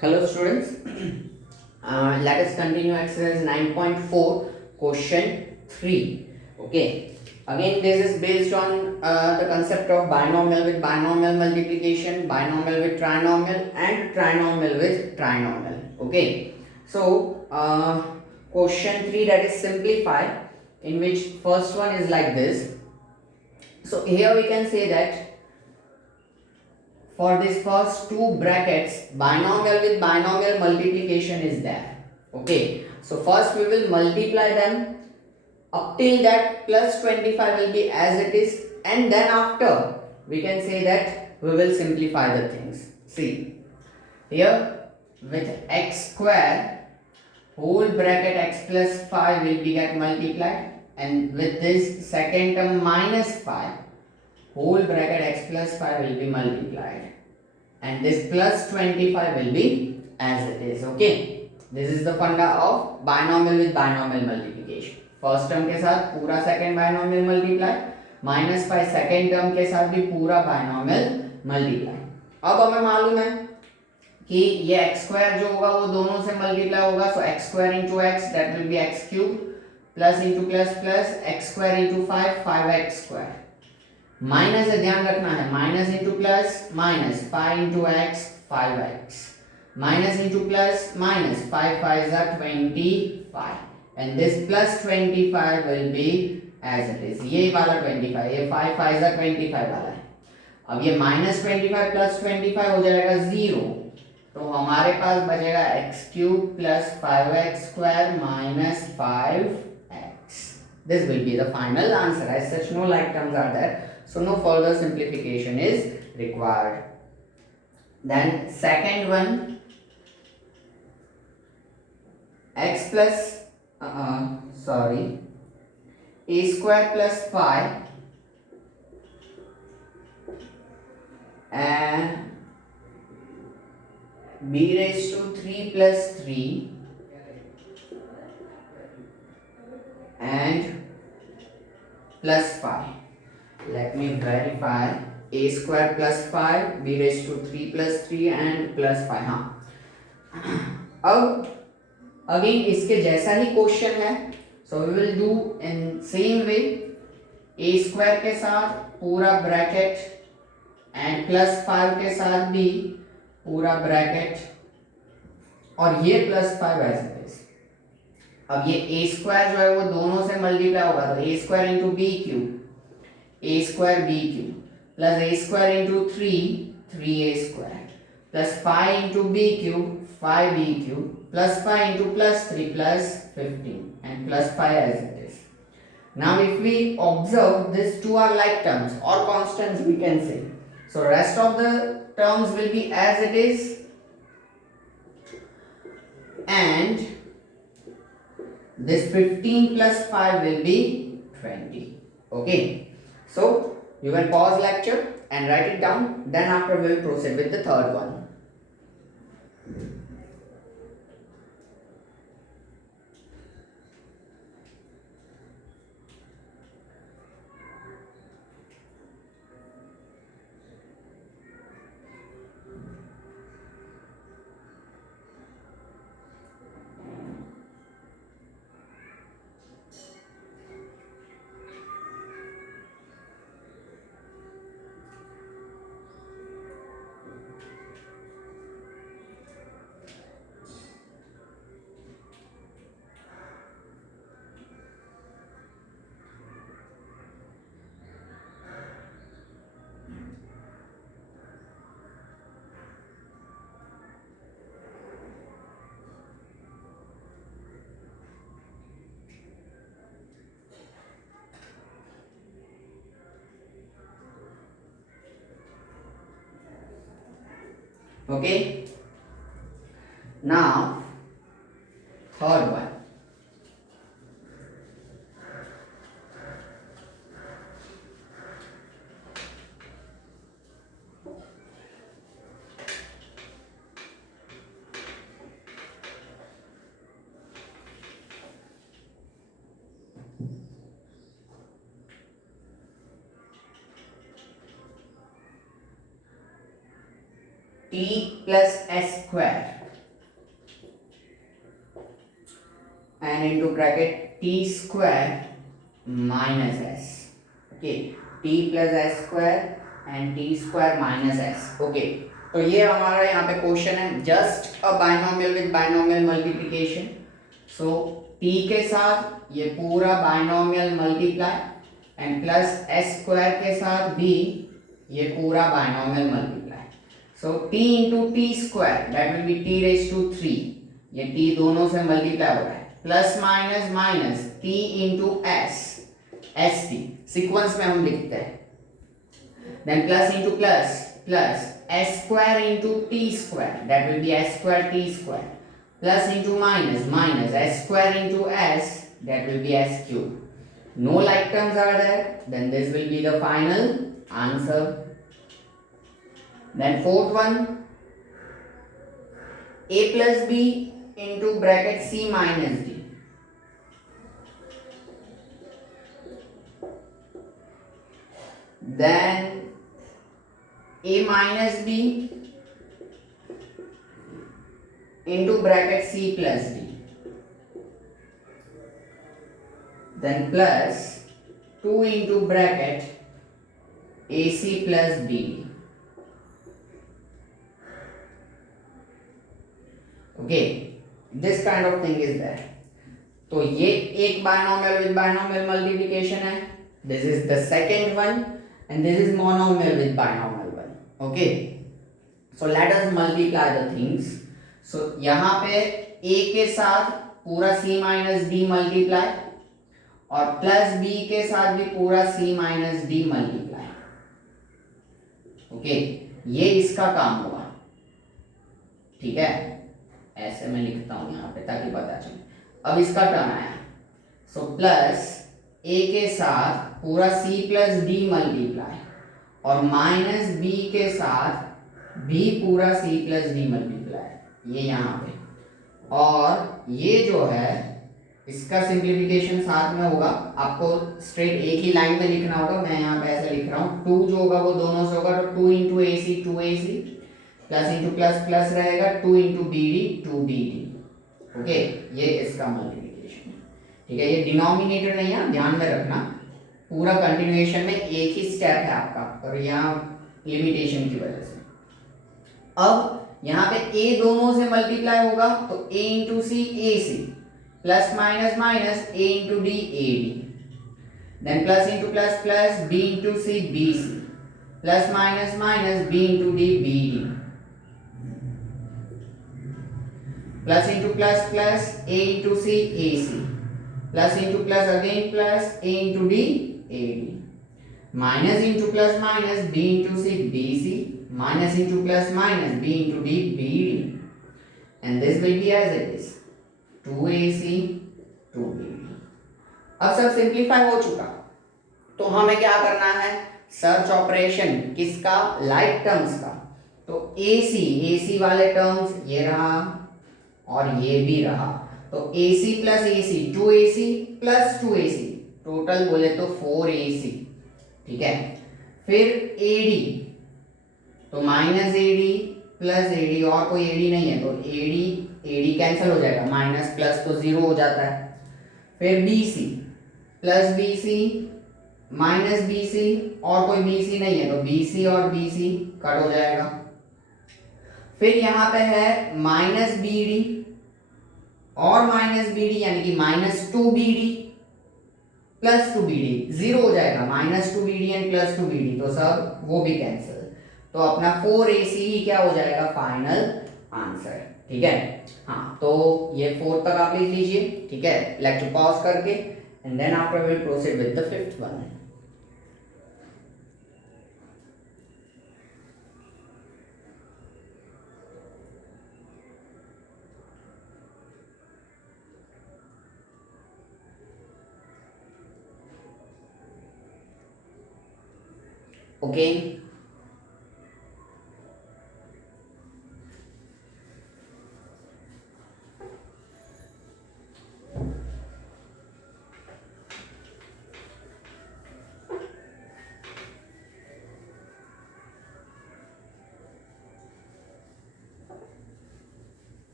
Hello students, let us continue exercise 9.4 question 3. Okay, again this is based on the concept of binomial with binomial multiplication, binomial with trinomial and trinomial with trinomial. Okay, so question 3, that is simplify, in which first one is like this. So here we can say that for this first two brackets, binomial with binomial multiplication is there. Okay, so first we will multiply them up till that plus 25 will be as it is, and then after we can say that we will simplify the things. See here, with x square whole bracket x plus 5 will be get multiplied, and with this second term minus 5 whole bracket x plus 5 will be multiplied, and this plus 25 will be as it is. Okay, this is the funda of binomial with binomial multiplication. First term के साथ पूरा second binomial multiply, minus 5 second term के साथ भी पूरा binomial multiply. अब हमें मालूम है कि ये x स्क्वायर जो होगा वो दोनों से मल्टीप्लाई होगा, सो x square into x that will B x cube plus into plus plus x square into 5 5x square, minus है ध्यान रखना है, minus into plus minus 5 into x 5x, minus into plus minus 5 5 is 25, and this plus 25 will be as it is. ये वाला 25, ये 5 5 is 25 वाला है. अब ये माइनस 25 प्लस 25 हो जाएगा 0, तो हमारे पास बचेगा x cube plus 5x square minus 5x. This will be the final answer. As such, no like terms are there, so no further simplification is required. Then second one, x plus a square plus 5 and b raised to 3 plus 3 and plus 5. Let me verify. A square plus 5, b raised to 3 plus 3 and plus 5. हाँ, अब again इसके जैसा ही question है, so we will do in same way. A square के साथ पूरा bracket and plus 5 के साथ भी पूरा ब्रैकेट, और ये प्लस 5 एज इट इज. अब ये ए स्क्वायर जो है वो दोनों से मल्टीप्लाई होगा, तो A square into B cube, A square B cube plus A square into 3 A square plus 5 into B cube 5 b cube plus 5 into plus 3 plus 15 and plus 5 as it is. Now if we observe, these two are like terms or constants we can say. So rest of the terms will be as it is, and this 15 plus 5 will be 20. Okay, so you can pause lecture and write it down, then after we will proceed with the third one. Okay, now third one. T plus s square and into bracket t square minus s. Okay, t plus s square and t square minus s. Okay, तो ये हमारा यहाँ पे question है, just a binomial with binomial multiplication. So t के साथ ये पूरा binomial multiply and plus s square के साथ भी ये पूरा binomial multiply. So t into t square that will be t raise to 3. ये t दोनों से मल्टीप्लाई हो रहा है, plus minus minus t into s, s t sequence में हम लिखते हैं. Then plus into plus plus s square into t square that will B s square t square, plus into minus minus s square into s that will B s cube. No like terms are there, then this will be the final answer. Then fourth one, a plus b into bracket c minus d. Then a minus b into bracket c plus d. Then plus 2 into bracket AC plus BD. Okay, this kind of thing is there. तो ये एक binomial with binomial multiplication है. This is the second one and this is monomial with binomial one. Okay, so let us multiply the things. सो यहाँ पे a के साथ पूरा c माइनस डी मल्टीप्लाई और प्लस b के साथ भी पूरा c minus D multiply. Okay, ये इसका काम हुआ. ठीक है, ऐसे मैं लिखता हूं यहाँ पे ताकि पता चले. अब इसका टर्म आया. सो प्लस a के साथ पूरा c प्लस डी मल्टीप्लाई और माइनस b के साथ भी पूरा c प्लस डी मल्टीप्लाई, ये यहाँ पे. और ये जो है इसका सिंप्लीफिकेशन साथ में होगा. आपको स्ट्रेट एक ही लाइन में लिखना होगा. मैं यहाँ पे ऐसे लिख रहा हूँ. 2 जो होगा वो दोनों से होगा, तो 2 into A C 2 A C plus into plus plus रहेगा 2 into B D 2 B D. Okay, ये इसका मल्टीप्लिकेशन है. ठीक है, ये डिनोमिनेटर नहीं है, ध्यान में रखना. पूरा कंटिन्यूएशन में एक ही स्टेप है आपका, और यहाँ लिमिटेशन की वजह से. अब यहाँ पे a दोनों से मल्टीप्लाई होगा तो a into c a C plus minus minus a into d a d. Then plus into plus plus b into c b C plus minus minus b into d b d. Plus into plus plus a into c a C plus into plus again plus a into d a d. Minus into plus minus b into c b c minus into plus minus b into d bd, and this will be as it is 2ac 2bd. अब सब simplify हो चुका, तो हमें क्या करना है? Search operation किसका? लाइक टर्म्स का. तो ac वाले टर्म्स ये रहा और ये भी रहा. तो ac plus ac 2ac plus 2ac total बोले तो 4ac. ठीक है, फिर ad तो माइनस एडी प्लस एडी, और कोई एडी नहीं है तो एडी एडी कैंसिल हो जाएगा, माइनस प्लस तो जीरो हो जाता है. फिर BC plus BC minus BC, और कोई बीसी नहीं है तो बीसी और बीसी कट हो जाएगा. फिर यहाँ पे है माइनस बीडी और माइनस बीडी यानी कि minus 2bd plus 2bd, zero हो जाएगा. Minus 2bd and plus 2bd तो सब वो भी कैंसिल. तो अपना 4ac ही क्या हो जाएगा? Final answer. ठीक है, हाँ, तो ये 4 तक आप लिख लीजिए. ठीक है, लेक्चर पॉज करके and then after will proceed with the 5th one. Okay,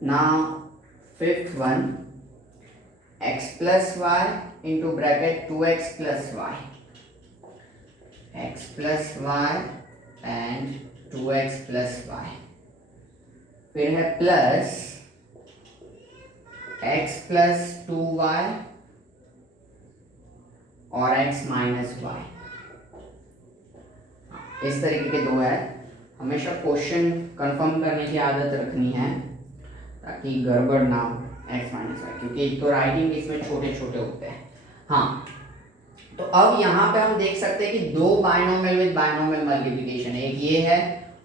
Now fifth one, x plus y into bracket 2x plus y, x plus y and 2x plus y, फिर है प्लस x प्लस 2y और x minus y। इस तरीके के दो है। हमेशा question confirm करने की आदत रखनी है ताकि गड़बड़ ना हो x माइनस वाई, क्योंकि एक तो राइटिंग इसमें छोटे छोटे होते हैं। हाँ, तो अब यहाँ पे हम देख सकते हैं कि दो बायनोमियल विद बायनोमियल मल्टीप्लिकेशन है, एक ये है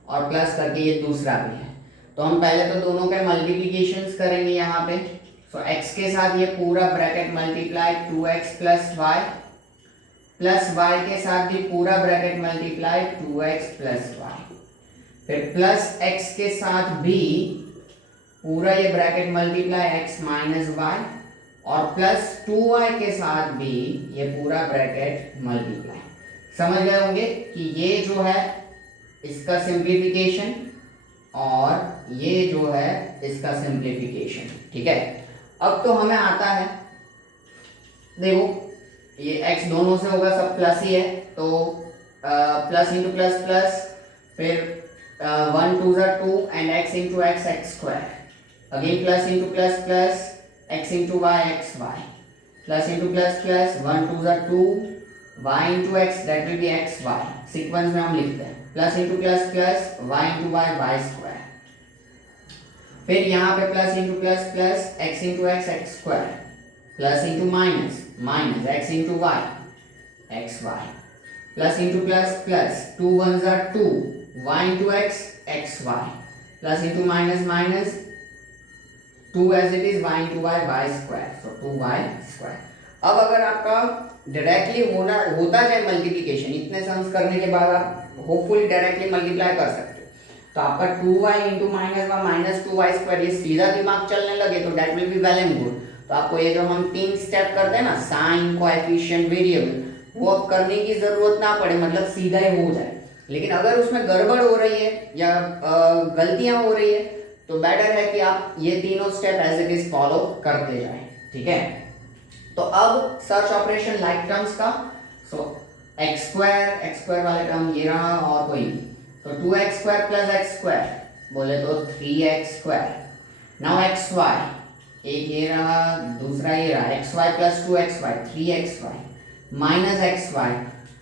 और प्लस करके ये दूसरा भी है। तो हम पहले तो दोनों के मल्टीप्लिकेशंस करेंगे यहाँ पे। सो x के साथ ये पूरा bracket multiply 2x plus y, plus y के साथ भी पूरा bracket multiply 2x plus y, फिर प्लस x के साथ भी पूरा ये bracket multiply x minus y, और प्लस 2y के साथ भी ये पूरा ब्रैकेट मल्टीप्लाई। समझ गए होंगे कि ये जो है इसका सिंप्लीफिकेशन और ये जो है इसका सिंप्लीफिकेशन। ठीक है, अब तो हमें आता है, देखो ये x दोनों से होगा, सब प्लस ही है, तो प्लस इंटू प्लस प्लस, फिर 1 2 2 and x into x x square, again plus into plus plus x into y x y, plus into plus plus 1 2 2 y into x, that will be x y, sequence में हम लिखते हैं, plus into plus plus y into y y square, फिर यहाँ पे plus into plus plus x into x x square, plus into minus minus x into y x y, plus into plus plus 2 1 2 y into x x y, plus into minus minus 2 as it is y into y y square, so 2y square. अब अगर आपका directly होता जाए multiplication, इतने sums करने के बाद आप होपफुली डायरेक्टली मल्टीप्लाई कर सकते हो, तो आपका 2y into minus y minus 2y square ये सीधा दिमाग चलने लगे तो that will be well and good. तो आपको ये जो हम 3 स्टेप करते हैं ना, साइन, कोएफिशिएंट, वेरिएबल, वो अब करने की जरूरत ना पड़े, मतलब सीधा ही हो जाए। लेकिन अगर उसमें गड़बड़ हो रही है या गलतियां हो रही है तो बेटर है कि आप ये तीनों step as it is follow करते जाएं। ठीक है, तो अब सर्च ऑपरेशन लाइक टर्म्स का, सो एक्स स्क्वायर वाले टर्म ये रहा और कोई, तो 2x square plus x square बोले तो 3x square. Now x Y, एक ये रहा दूसरा ये रहा, x y plus 2xy 3xy minus x y,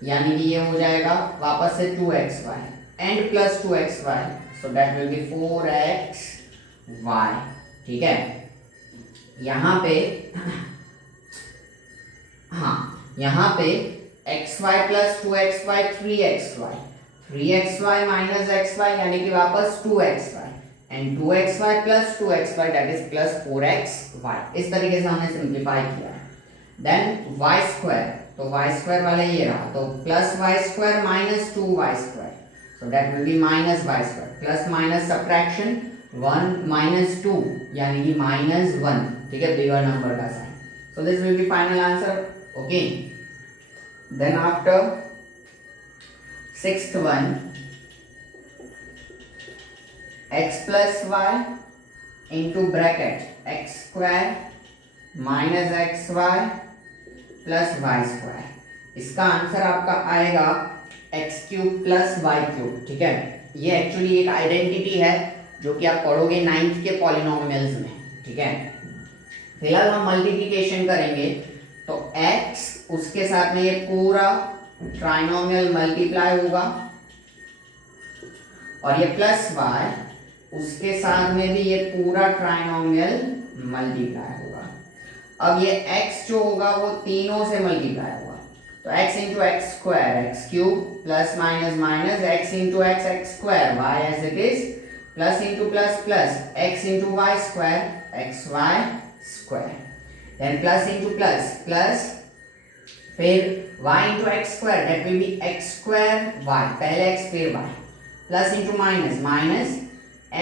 यानी कि ये हो जाएगा वापस से 2xy and plus 2xy, so that will be 4xy। ठीक है, यहाँ पे हाँ, यहाँ पे xy plus 2xy 3xy minus xy यानी कि वापस 2xy and 2xy plus 2xy that is plus 4xy। इस तरीके से हमने सिंप्लीफाई किया है। देन y स्क्वायर, तो y स्क्वायर वाला ये रहा, तो plus y square minus 2y square, so that will be minus y square, plus minus subtraction 1 minus 2 यानी कि माइनस 1। ठीक है, बिगर नंबर का sign, so this will be final answer. Okay, then after sixth one, x plus y into bracket x square minus x y plus y square. इसका answer आपका आएगा x cube plus y cube. ठीक है, ये actually एक identity है जो कि आप पढ़ोगे 9th के पॉलिनोमियल्स में। ठीक है, फिलहाल हम मल्टीप्लिकेशन करेंगे तो x उसके साथ में ये पूरा ट्राइनोमियल मल्टीप्लाई होगा और ये प्लस वाई उसके साथ में भी ये पूरा ट्राइनोमियल मल्टीप्लाई होगा। अब ये x जो होगा वो तीनों से मल्टीप्लाई होगा, तो x into x square x cube plus minus minus x into x x square y as it is, plus into plus plus x into y square x y square, then plus into plus plus, फिर y into x square that will be x square y, पहले x फिर y, plus into minus minus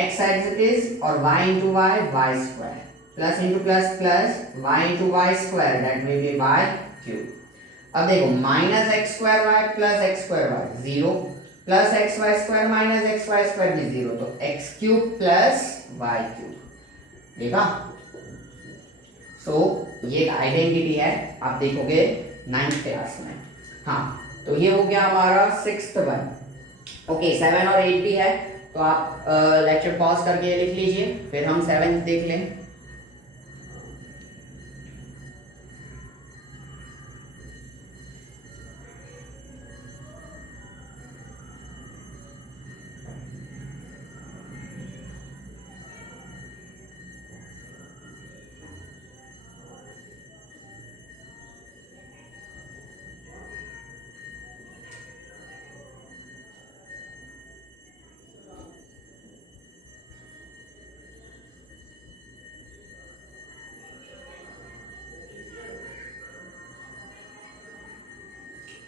x as it is और y into y y square, plus into plus plus y into y square that will be y cube. अब देखो minus x square y plus x square y zero, plus x y square minus x y square भी zero, तो x cube plus y cube. देखा। So ये identity है, आप देखोगे 9th class में। हाँ, तो ये हो गया हमारा 6th वन। ओके, 7 और 8 भी है, तो आप लेक्चर पॉज करके लिख लीजिए, फिर हम 7th देख लें।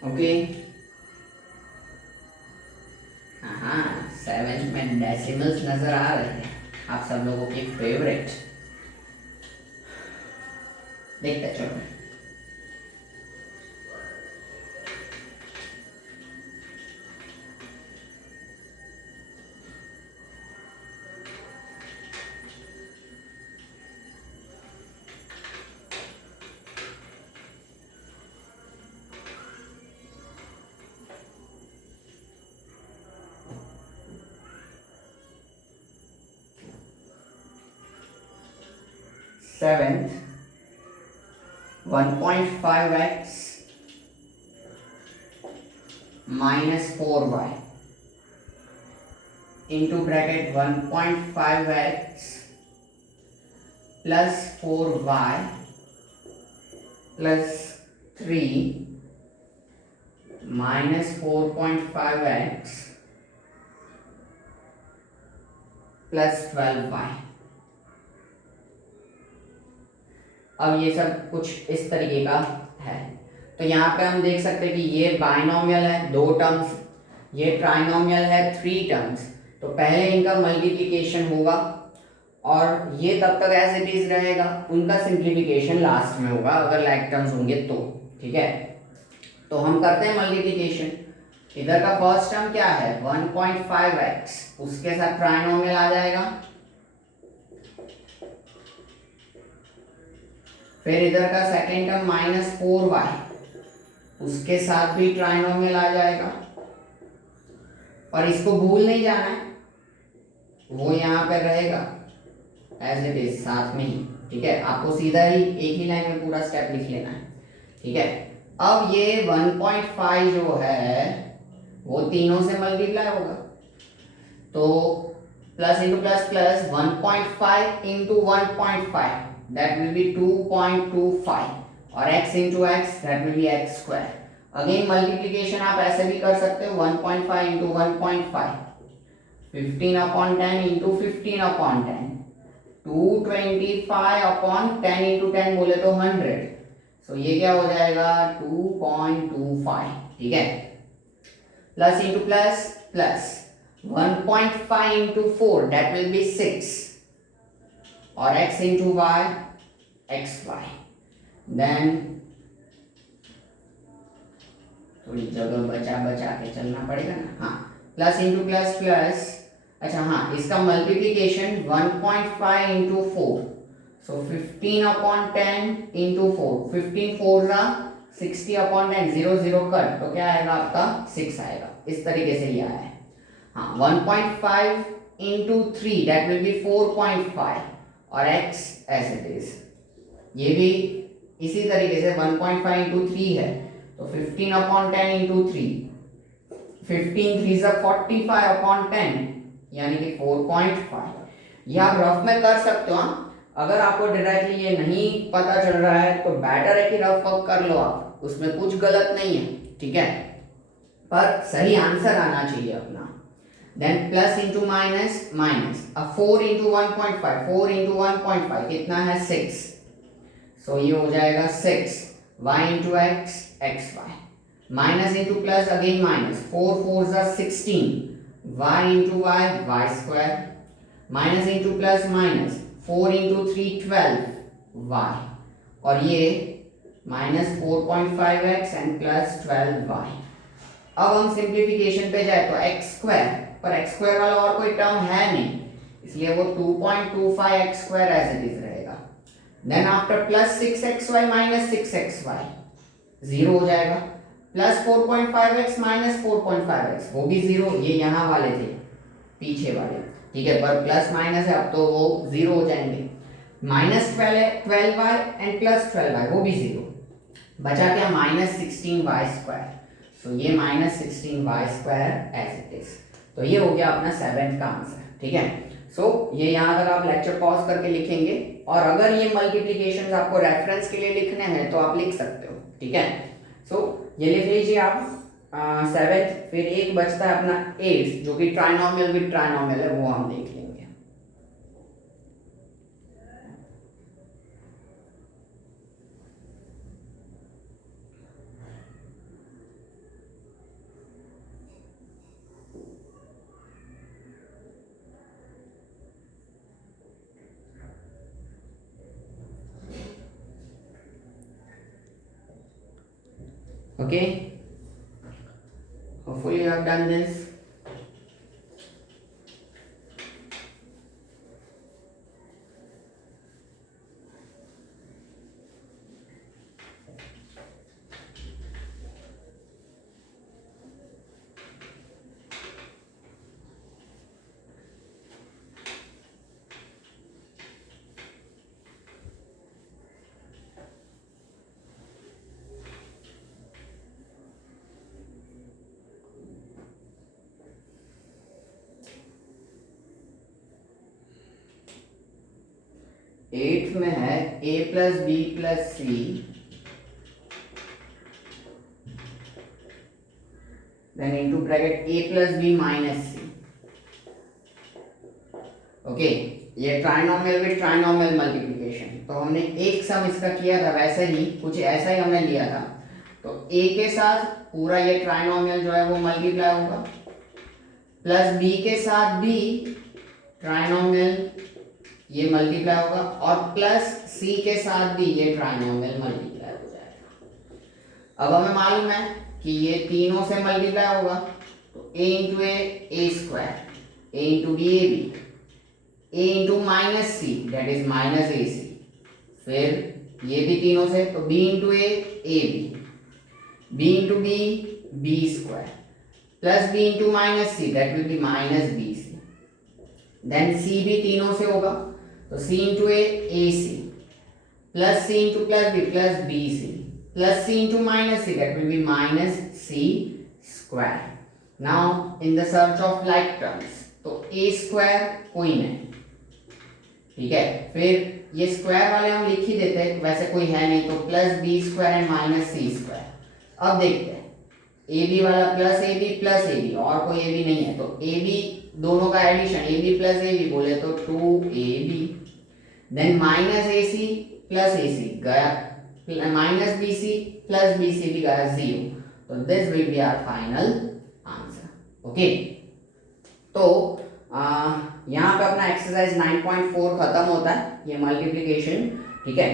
ओके, हाँ, 7th में डेसिमल्स नजर आ रहे हैं, आप सब लोगों की फेवरेट। देखते चलो। Seventh 1.5x minus 4y into bracket 1.5x plus 4y plus 3 minus 4.5x plus 12y। अब ये सब कुछ इस तरीके का है। तो यहाँ पे हम देख सकते हैं कि ये बाइनोमियल है 2 टर्म्स, ये ट्राइनोमियल है 3 टर्म्स। तो पहले इनका मल्टीप्लिकेशन होगा और ये तब तक एज इट इज रहेगा, उनका सिंप्लीफिकेशन लास्ट में होगा अगर लाइक टर्म्स होंगे तो। ठीक है, तो हम करते हैं मल्टीप्लिकेशन। इधर का फर्स्ट टर्म क्या है 1.5x, उसके साथ ट्राइनोमियल आ जाएगा। फिर इधर का सेकेंड टर्म -4y, उसके साथ भी ट्राइनोमियल आ जाएगा। और इसको भूल नहीं जाना है, वो यहाँ पे रहेगा एज इट इज साथ में ही। ठीक है, आपको सीधा ही एक ही लाइन में पूरा स्टेप लिख लेना है। ठीक है, अब ये 1.5 जो है वो तीनों से मल्टीप्लाई होगा, तो plus into plus plus 1.5 into 1.5 that will be 2.25 और x into x that will be x square। Again multiplication आप ऐसे भी कर सकते हो 1.5 into 1.5 15 upon 10 into 15 upon 10 225 upon 10 into 10 बोले तो 100। सो ये क्या हो जाएगा 2.25। ठीक है, plus into plus plus 1.5 into 4 that will be 6 और x into y xy। Then थोड़ी जगह बचा बचा के चलना पड़ेगा ना। हाँ, प्लस इंटू प्लस प्लस, अच्छा हाँ, इसका मल्टीप्लिकेशन 1.5 इंटू 4, सो 15 अपॉन 10 इंटू 4, 15 4 जा 60 अपॉन 10, 0 0 कट, तो क्या आएगा आपका 6 आएगा। इस तरीके से ये आया है। हाँ, 1.5 इंटू 3 दैट विल बी 4.5 और x एज इट इज। ये भी इसी तरीके से 1.5 इंटू 3 है, तो 15 अपॉन 10 इंटू 3, 15 3 जा 45 अपॉन 10 यानी कि 4.5। ये आप रफ में कर सकते हो। अगर आपको डायरेक्टली ये नहीं पता चल रहा है तो बेटर है कि रफ वर्क कर लो आप, उसमें कुछ गलत नहीं है। ठीक है, पर सही आंसर आना चाहिए अपना। Then plus into minus minus, अब 4 इंटू 1.5, 4 इंटू 1.5 कितना है 6, सो ये हो जाएगा 6 y into x x y, minus into plus again minus, 4 4 जा 16 y into y y square, minus into plus minus 4 into 3 12 y और ये minus 4.5x and plus 12y। अब हम सिंप्लीफिकेशन पे जाए तो एक्स स्क्वायर, पर एक्स स्क्वायर वाला और कोई टर्म है नहीं, इसलिए वो 2.25x² एज इट इज रहेगा। Then after plus 6xy minus 6xy 0 हो जाएगा, प्लस 4.5x माइनस 4.5x वो भी 0, ये यहाँ वाले थे पीछे वाले, ठीक है, पर प्लस माइनस है अब तो वो 0 हो जाएंगे। माइनस 12 है, 12y एंड प्लस 12y वो भी 0, बचा क्या माइनस 16y²। सो ये minus 16y² as it is. तो ये हो गया अपना 7th का आंसर, ठीक है। सो ये यहाँ तक आप लेक्चर पॉज करके लिखेंगे, और अगर ये मल्टीप्लिकेशन आपको रेफरेंस के लिए लिखने हैं तो आप लिख सकते हो, ठीक है। सो ये लिख लीजिए आप 7th, फिर एक बचता है अपना 8th जो कि ट्राइनोमियल विद ट्राइनोमियल है, वो हम देख लेंगे। Okay, hopefully you have done this. Eighth में है a plus b plus c, then into bracket a plus b minus c. Okay, ये ट्राइनोमियल विद ट्राइनोमियल मल्टीप्लिकेशन। तो हमने एक सम इसका किया था, वैसे ही कुछ ऐसा ही हमने लिया था। तो a के साथ पूरा ये ट्राइनोमियल जो है वो मल्टीप्लाई होगा, प्लस b के साथ भी ट्राइनोमियल ये मल्टीप्लाई होगा, और प्लस c के साथ भी ये ट्राइनोमियल मल्टीप्लाई हो जाएगा। अब हमें मालूम है कि ये तीनों से मल्टीप्लाई होगा, तो a into A square, a into B A B, a into minus C that is minus A C, फिर ये भी तीनों से, तो b into A B, b into B B square, plus b into minus C that will be minus B C, then c भी तीनों से होगा, तो c into A C, plus c into plus B C, plus c into minus C that will be minus c square. Now in the search of like terms, तो a square कोई नहीं, ठीक है, फिर ये स्क्वायर वाले हम लिख ही देते हैं, वैसे कोई है नहीं, तो plus b square and minus c square. अब देखते हैं ए बी वाला प्लस ए बी, और कोई ए बी नहीं है, तो ए बी दोनों का addition, a b plus a b बोले तो 2ab, then minus A C plus a c गया, minus B C plus B c भी गया 0, तो this will be our final answer. Okay, तो यहाँ पे अपना एक्सरसाइज 9.4 खत्म होता है, ये मल्टीप्लिकेशन, ठीक है।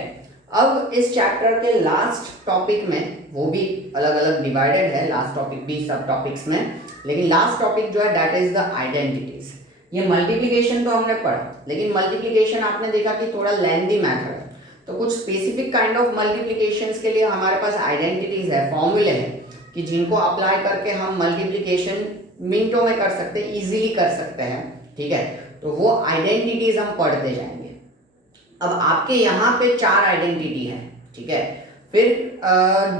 अब इस चैप्टर के लास्ट टॉपिक में, वो भी अलग अलग डिवाइडेड है लास्ट टॉपिक भी सब टॉपिक्स में, लेकिन लास्ट टॉपिक जो है दैट इज द आइडेंटिटीज। ये मल्टीप्लिकेशन तो हमने पढ़ा, लेकिन मल्टीप्लिकेशन आपने देखा कि थोड़ा लेंथी मेथड है, तो कुछ स्पेसिफिक काइंड ऑफ मल्टीप्लिकेशंस के लिए हमारे पास आइडेंटिटीज है, फॉर्मूले हैं कि जिनको अप्लाई करके हम मल्टीप्लिकेशन मिनटों में कर सकते हैं, इजीली कर सकते हैं, ठीक है। तो वो आइडेंटिटीज हम पढ़ते जाएंगे। अब आपके यहाँ पे 4 आइडेंटिटी है, ठीक है, फिर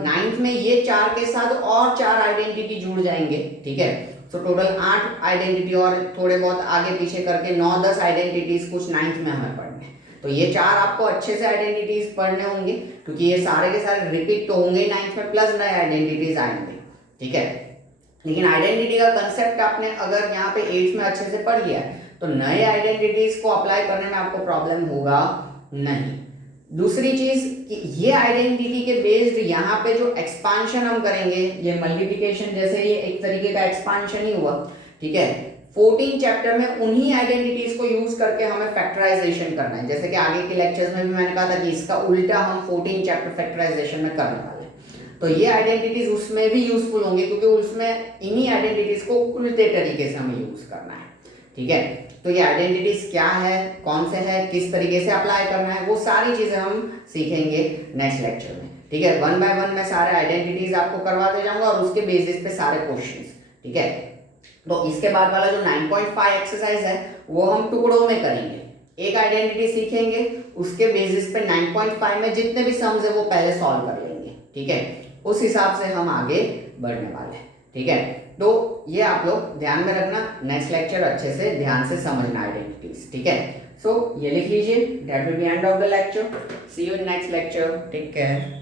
9th में ये 4 के साथ और 4 आइडेंटिटी जुड़ जाएंगे, ठीक है। तो टोटल 8 आइडेंटिटी, और थोड़े बहुत आगे पीछे करके 9-10 आइडेंटिटीज कुछ 9th में हमें पढ़ने हैं। तो ये 4 आपको अच्छे से आइडेंटिटीज पढ़ने होंगे, क्योंकि ये सारे के सारे रिपीट तो होंगे 9th में, प्लस नए आइडेंटिटीज आएंगे, ठीक है। लेकिन आइडेंटिटी का कंसेप्ट आपने अगर यहाँ पे 8th में अच्छे से पढ़ लिया तो नए आइडेंटिटीज को अप्लाई करने में आपको प्रॉब्लम होगा नहीं। दूसरी चीज कि ये आइडेंटिटी के बेस्ड यहाँ पे जो एक्सपांशन हम करेंगे, ये मल्टीप्लिकेशन जैसे ये एक तरीके का एक्सपांशन ही हुआ, ठीक है। 14 चैप्टर में उन्हीं आइडेंटिटीज को यूज करके हमें फैक्टराइजेशन करना है, जैसे कि आगे के लेक्चर्स में भी मैंने कहा था कि इसका उल्टा हम 14 चैप्टर फैक्टराइजेशन में करने वाले हैं। तो ये आइडेंटिटीज उसमें भी यूजफुल होंगे, क्योंकि उसमें इन्हीं आइडेंटिटीज को उल्टे तरीके से हमें यूज करना है, ठीक है। तो ये आइडेंटिटीज क्या है, कौन से है, किस तरीके से अप्लाई करना है, वो सारी चीजें हम सीखेंगे नेक्स्ट लेक्चर में। ठीक है, वन बाय वन मैं सारे आइडेंटिटीज आपको करवाते जाऊंगा और उसके बेसिस पे सारे क्वेश्चंस। ठीक है, तो इसके बाद वाला जो 9.5 एक्सरसाइज है वो हम टुकड़ों में करेंगे। एक आइडेंटिटी सीखेंगे, उसके बेसिस पे 9.5 में जितने भी सम्स है वो पहले सॉल्व कर लेंगे। ठीक है, उस हिसाब से हम आगे बढ़ने वाले हैं। ठीक है, तो ये आप लोग ध्यान में रखना, नेक्स्ट लेक्चर अच्छे से ध्यान से समझना आइडेंटिटीज। ठीक है, सो ये लिख लीजिए, that will be end of the lecture. See you in next lecture, take care.